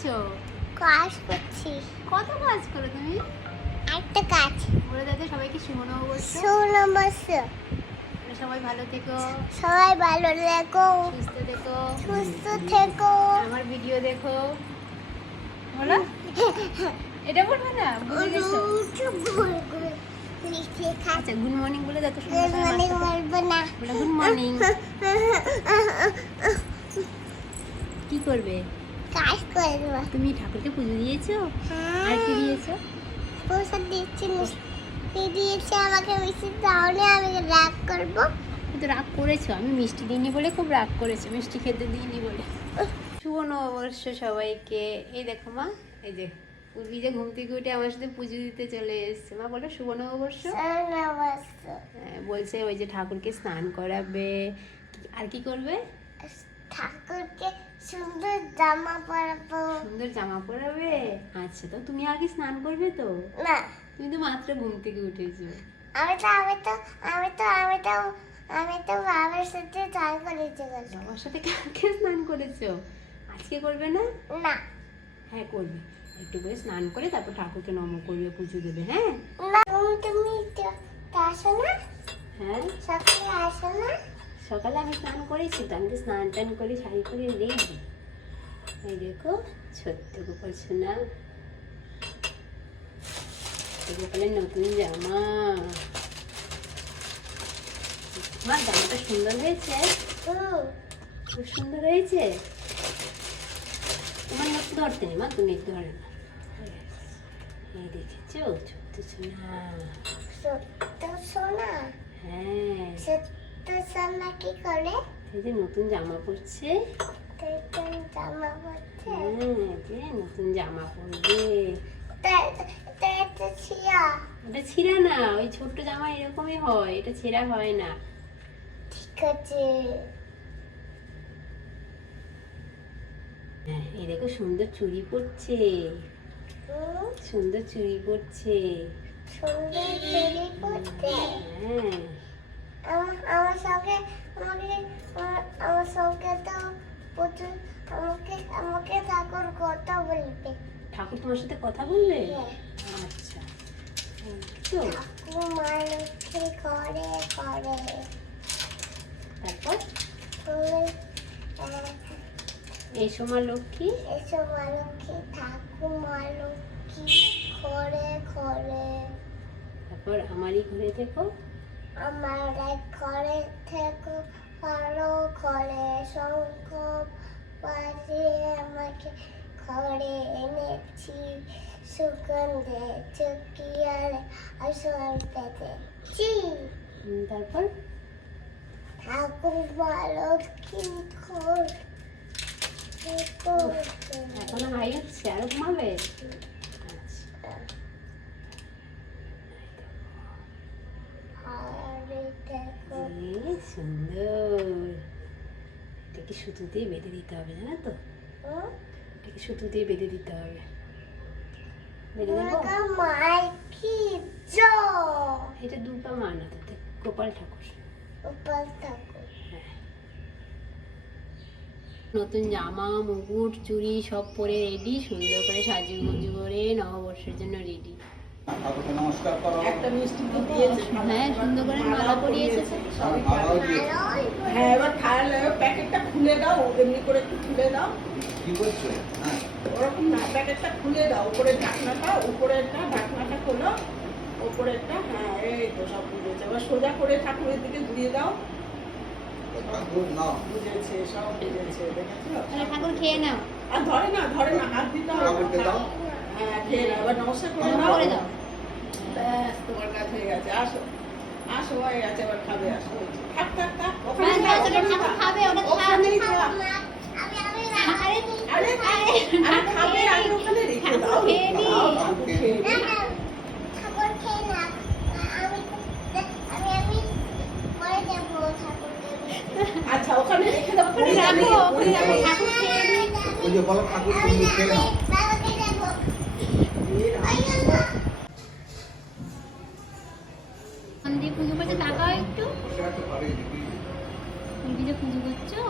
করছো? কাজ করছি। কত কাজ করো তুমি? একটা কাজ। বলে দাও তো সবাইকে শুভ নববর্ষ। সুনমস্য। সবাই ভালো থেকো, সবাই ভালো থেকো, সুস্থ থেকো, সুস্থ থেকো। আমার ভিডিও দেখো। বলো এটা বলবে না, ভুলে গেছো? আচ্ছা গুড মর্নিং বলে দাও তো সুন্দর গুড করে মর্নিং মাকে। বলবো না। বলো গুড মর্নিং। কি করবে? কাজ করবো। তুমি ঠাকুরকে পুজো দিয়েছো? আর কি দিয়েছো? প্রসাদ দিচ্ছি, মিষ্টি দিয়েছে আমাকে, মিষ্টি দাওনি, আমি রাগ করবো। কিন্তু রাগ করেছো, আমি মিষ্টি দিইনি বলে খুব রাগ করেছো, মিষ্টি খেতে দিইনি বলে। শুভ নববর্ষ সবাইকে। এই দেখো মা, এই যে পূর্বী যে ঘুম থেকে উঠে আমার সাথে পুজো দিতে চলে এসছে। মা বলো শুভ নববর্ষ। সুনমস্য। বলছে ওই যে ঠাকুরকে স্নান করাবে, আর কি করবে? ঠাকুরকে সুন্দর জামা পরাবো। সুন্দর জামা পরাবে। আচ্ছা, তো তুমি আগে স্নান করবে তো? না, তুমি তো মাত্র ঘুম থেকে উঠেছো। আমি তো বাবার সাথে চাল করেছি। বাবার সাথে কালকে স্নান করেছো, আজকে করবে না? না হ্যাঁ করবে, একটু করে স্নান করে তারপর ঠাকুরকে নম করবে, পুজো দেবে। হ্যাঁ না, তুমি তো আসো না, হ্যাঁ সকালে আসো না। সকালে আমি স্নান করেছি তো, আমি তো স্নান টান করে শাড়ি পরে রেডি। এই দেখো ছোট্ট গোপাল সোনা, গোপালের নতুন জামা। মা জামাটা সুন্দর হয়েছে, খুব সুন্দর হয়েছে। তোমার একটু ধরতে নেই মা, তুমি একটু ধরে না। এই দেখেছো ছোট্ট সোনা। সত্য সোনা, হ্যাঁ সত্য সোনা কি করে? এই যে নতুন জামা পরছে। নতুন জামা পরছে। হ্যাঁ যে নতুন জামা পরবে। এটা ছিয়া। ওটা ছিঁড়া না, ওই ছোট্ট জামা এরকমই হয়, এটা ছেঁড়া হয় না। ঠিক আছে। হ্যাঁ এই দেখো সুন্দর চুড়ি পরছে, সুন্দর চুড়ি পরছে। সুন্দর চুড়ি পরছে। হ্যাঁ আমার সঙ্গে আমার সঙ্গে তো প্রচুর আমাকে ঠাকুর কথা বলবে। ঠাকুর তোমার সাথে কথা বলবে? হ্যাঁ। আচ্ছা তো ঠাকুর মা লক্ষ্মী করে করে। তারপর তুমি এসো মা লক্ষ্মী। এসো মা লক্ষ্মী, ঠাকুর মা লক্ষ্মী করে করে। তারপর আমারই ঘরে থেকো। আমার এক ঘরে থেকো, আরো ঘরে শঙ্খ বাজিয়ে আমাকে ঘরে এনেছি, সুগন্ধে চুকিয়ার আসল পেতেছি। তারপর ঠাকুর ভালো কি কর এখনো হাই উঠছে, আরো ঘুমাবে? আচ্ছা এই সুন্দর। এটাকে সুতো দিয়ে বেঁধে দিতে হবে, জানো তো? এটাকে সুতো দিয়ে বেঁধে দিতে হবে। বেঁধে দেবো? মাইকি এটা দুর্গা মা না, তাতে গোপাল ঠাকুর। উপর ঠাকুর। হ্যাঁ। নতুন জামা মুকুট চুড়ি সব পরে রেডি, সুন্দর করে সাজুগুজু করে নববর্ষের জন্য রেডি। নমস্কার করো। একটা মিষ্টি তো দিয়েছে। হ্যাঁ সুন্দর করে মালা পরিয়েছে তো। হ্যাঁ এবার খাওয়ালে প্যাকেটটা খুলে দাও, এমনি করে একটু খুলে দাও। কি করছো? হ্যাঁ ওরকম না, প্যাকেটটা খুলে দাও, উপরে ঢাকনাটা, উপরেরটা ঢাকনাটা খোলো, উপরেরটা। হ্যাঁ এই তো সব বুঝেছে। এবার সোজা করে ঠাকুরের দিকে ঘুরিয়ে দাও। ঠাকুর নাও। বুঝেছে, সব বুঝেছে, দেখেছো? তাহলে ঠাকুর খেয়ে নাও। আর ধরে না, হাত দিতে হবে। ঠাকুরকে দাও। হ্যাঁ খেয়ে নাও, এবার নমস্কার করে নমস্কার দাও। করে দাও। ব্যাস তোমার কাজ হয়ে গেছে। আসো আসো, হয়ে গেছে, এবার খাবে। আসো, থাক থাক থাক, ওখানে ব্যাস, থাক, ব্যাস, ওটা ওখানে ঠাকুর থাক। খাবে, ওটা ওখানেই থাক। আরে আরে আরে খাবে, আরে ওখানে রেখে দাও। ঠাকুর খেয়ে নি। দাও, ঠাকুর খেয়ে নি। ঠাকুর খেয়ে না, আমি পরে যাবো ঠাকুরকে। আচ্ছা ওখানে রেখে দাও, ওখানে রাখো, ওখানে রাখো, ঠাকুর খেয়ে নি। ওই যে বলো ঠাকুর তুমি খেয়ে নাও। বাবাকে যাবো। মন দিয়ে পুজো করছে, তাকাও একটু। বসে আছে বাড়ি দিবি। তুমি যে পুজো করছো